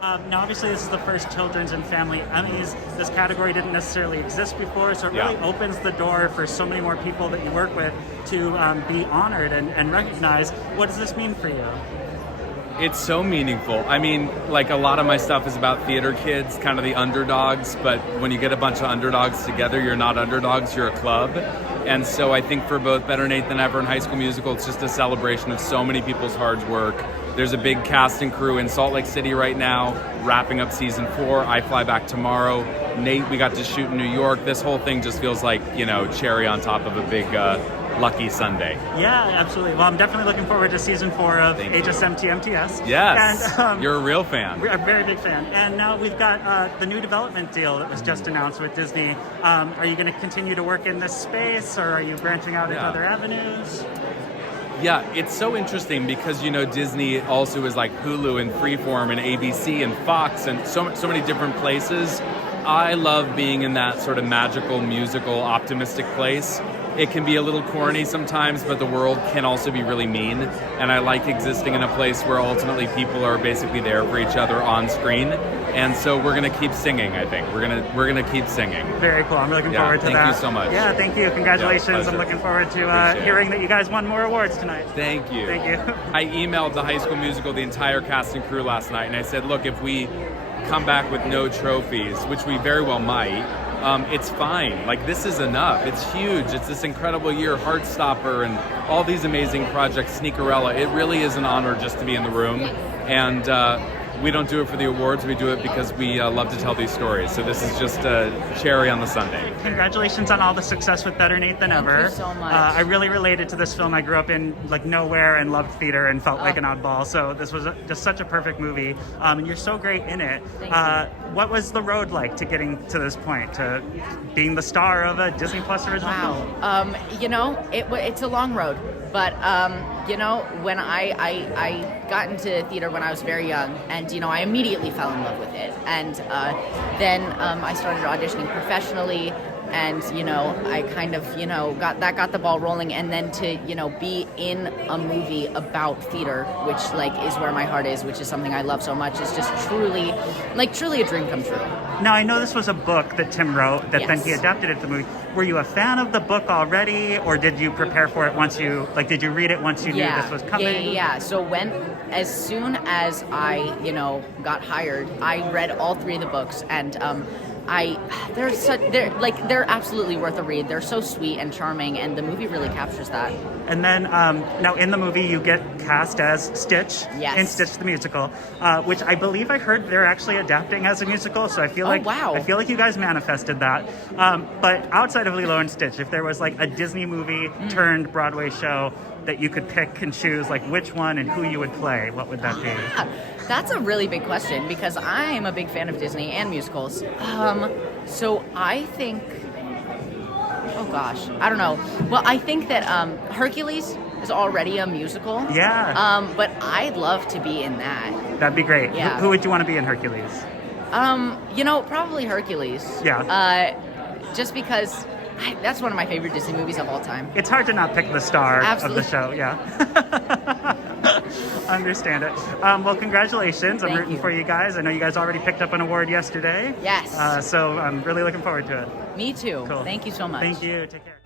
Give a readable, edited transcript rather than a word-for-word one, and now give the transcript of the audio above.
Now, obviously, this is the first Children's and Family Emmys. This category didn't necessarily exist before, so it really opens the door for so many more people that you work with to be honored and recognized. What does this mean for you? It's so meaningful. I mean, like, a lot of my stuff is about theater kids, kind of the underdogs, but when you get a bunch of underdogs together, you're not underdogs, you're a club. And so I think for both Better Nate Than Ever and High School Musical, it's just a celebration of so many people's hard work. There's a big cast and crew in Salt Lake City right now, wrapping up season 4. I fly back tomorrow. Nate, we got to shoot in New York. This whole thing just feels like, cherry on top of a big lucky Sunday. Yeah, absolutely. Well, I'm definitely looking forward to season 4 of HSMTMTS. Yes, and, you're a real fan. We're a very big fan. And now we've got the new development deal that was just announced with Disney. Are you going to continue to work in this space, or are you branching out into other avenues? Yeah, it's so interesting because, Disney also is like Hulu and Freeform and ABC and Fox and so many different places. I love being in that sort of magical, musical, optimistic place. It can be a little corny sometimes, but the world can also be really mean. And I like existing in a place where ultimately people are basically there for each other on screen. And so we're going to keep singing, I think. We're going to keep singing. Very cool. I'm looking forward to that. Thank you so much. Yeah, thank you. Congratulations. I'm looking forward to hearing that you guys won more awards tonight. Thank you. Thank you. I emailed the High School Musical, the entire cast and crew last night, and I said, look, if we come back with no trophies, which we very well might, it's fine. Like, this is enough. It's huge. It's this incredible year, Heartstopper and all these amazing projects, Sneakerella. It really is an honor just to be in the room. And we don't do it for the awards. We do it because we love to tell these stories. So this is just a cherry on the sundae. Congratulations on all the success with Better Nate Than Ever. Thank you so much. I really related to this film. I grew up in nowhere and loved theater and felt like an oddball. So this was just such a perfect movie. And you're so great in it. Thank you. What was the road like to getting to this point, to being the star of a Disney Plus original film? It's a long road. But, when I got into theater when I was very young, and, I immediately fell in love with it. And then I started auditioning professionally, and, I kind of, got the ball rolling. And then to, be in a movie about theater, which, is where my heart is, which is something I love so much, is just truly a dream come true. Now, I know this was a book that Tim wrote that then he adapted it to the movie. Were you a fan of the book already, or did you prepare for it once you, did you read it once you knew this was coming? Yeah. So as soon as I, got hired, I read all 3 of the books, and they're absolutely worth a read. They're so sweet and charming, and the movie really captures that. And then now in the movie you get cast as Stitch in Stitch the Musical, which I believe I heard they're actually adapting as a musical. So I feel I feel like you guys manifested that. But outside of Lilo and Stitch, if there was a Disney movie turned Broadway show that you could pick and choose, which one and who you would play, what would that be? That's a really big question because I'm a big fan of Disney and musicals. So I think, oh gosh, I don't know. Well, I think that Hercules is already a musical. Yeah. But I'd love to be in that. That'd be great. Yeah. Who would you want to be in Hercules? Probably Hercules. Yeah. Just because that's one of my favorite Disney movies of all time. It's hard to not pick the star Absolutely. of the show, yeah. Understand it. Well, congratulations. I'm rooting for you guys. I know you guys already picked up an award yesterday. Yes. So I'm really looking forward to it. Me too. Cool. Thank you so much. Thank you. Take care.